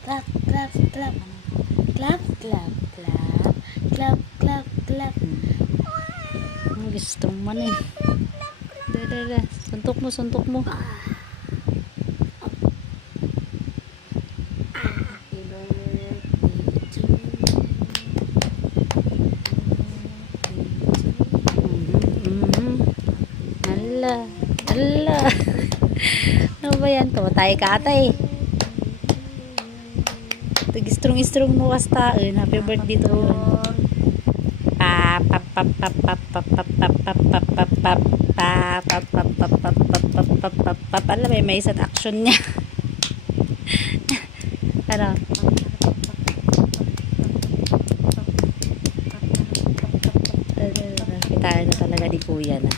Clap, clap, clap. Clap, clap, clap. Clap, clap, clap. Ang gusto mo na eh. Dada. Suntok mo, suntok mo. Happy birthday to Hala. Hala. Ano ba yan? Tumatay ka ata eh. Tag-strong mo kastaan. Happy birthday to yun. Pap pap pap pap pap pap pap pap pap pap pap pap pap pap pap pap pap pap pap pap. Alam mo, may isa't action niya. Ano? Kita na talaga di kuya na.